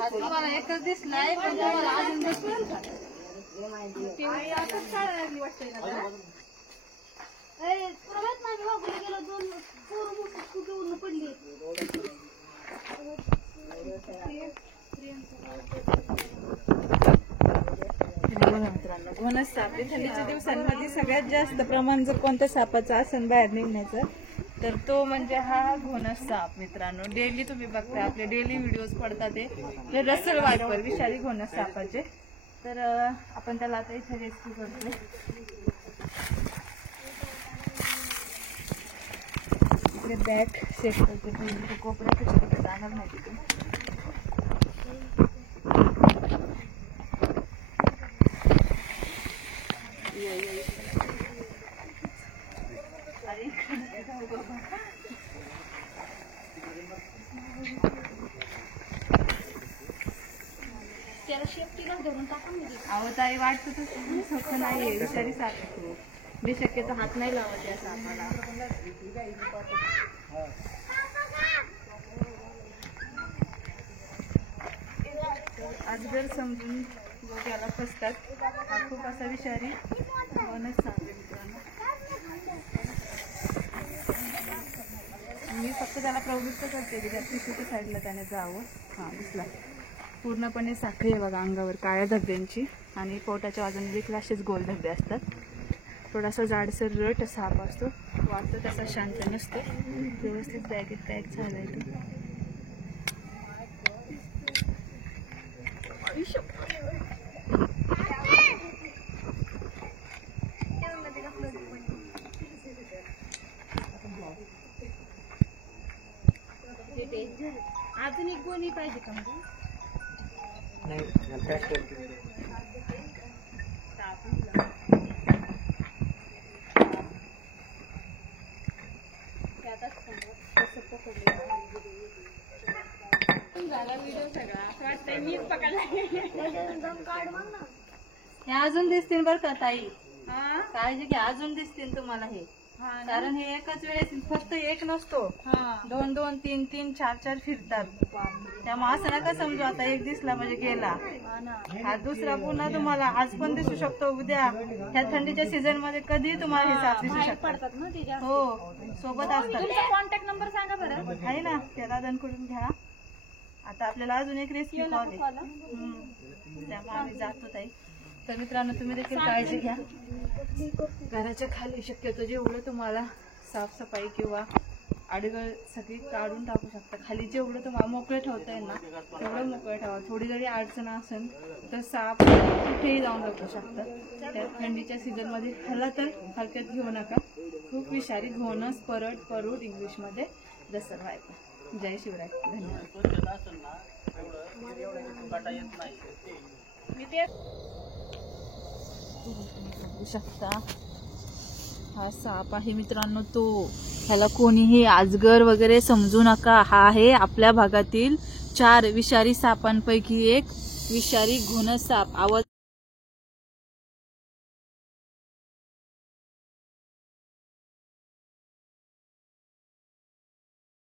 तुम्हाला एकच दिसलाय पण तुम्हाला अजून दिसलं वाटतंय ना गेलो 2 पोरं पडली मित्रांनो घोणस साप थंडीच्या दिवसांमध्ये सगळ्यात जास्त प्रमाण जर कोणत्या सापाचं असेल बाहेर निघण्याचं तर तो म्हणजे हा घोणस साप मित्रांनो. डेली तुम्ही बघताय आपले डेली व्हिडिओज पडतात ते रसल वायपर विषारी घोणस सापाचे. तर आपण त्याला आता इथे रेस्क्यू करतोय. इकडे बॅग सेट करते कोपऱ्यात जाणार नाही तिथे. त्याला शेपटीला धरून टाकून अहो ताई वाटतं तर सोपं नाहीये विषारी साप मी शक्यतो हात नाही लावत या सापाला. अजगर समजून त्याला फसतात. हा खूप असा विषारी घोणस साप आहे मित्रांनो. मी फक्त त्याला प्रवृत्त करते की त्या पिशवीच्या साईडला त्याने जावं. हां दिसला पूर्णपणे साखळी आहे बघा अंगावर काळ्या धब्ब्यांची आणि पोटाच्या बाजूने देखील असेच गोल धब्बे असतात. थोडासा जाडसर रट साप असतो वाटतो तसा शांत नसतो. व्यवस्थित बॅगेत पॅक झालाय तो. अजून एक गोणी पाहिजे का म्हणजे अजून दिसतील बरं का ताई. काळजी घ्या अजून दिसतील तुम्हाला हे. कारण हे एकाच वेळेस फक्त एक नसतो 2 2 3 3 4 4 फिरतात. त्यामुळे असं नका समजू आता एक दिसला म्हणजे गेला. हा दुसरा पुन्हा तुम्हाला आज पण दिसू शकतो उद्या. ह्या थंडीच्या सीझन मध्ये कधी तुम्हाला हे साप दिसू शकतात. हो सोबत असतात. कॉन्टॅक्ट नंबर सांगा बरं. आहे ना त्याला दणकडून घ्या. आता आपल्याला अजून एक रेस्क्यू कॉल आहे त्यामुळे आम्ही जातो ताई. तर मित्रांनो तुम्ही देखील काळजी घ्या. घराच्या खाली शक्यतो जेवढं तुम्हाला साफसफाई किंवा अडगळ सगळी काढून टाकू शकता. खाली जेवढं तुम्हाला मोकळं ठेवता येईल ना तेवढं मोकळं ठेवा. थोडी जरी अडचण असेल तर साप कुठेही जाऊन जगू शकतात. त्या थंडीच्या सीझनमध्ये ह्याला तर हलक्यात घेऊ नका. खूप विषारी घोणस परड परूड इंग्लिशमध्ये रसल वायपर. जय शिवराय. धन्यवाद. बघू शकता हा साप आहे मित्रांनो. तो ह्याला कोणीही अजगर वगैरे समजू नका. हा आहे आपल्या भागातील 4 विषारी सापांपैकी एक विषारी घोणस साप. आवाज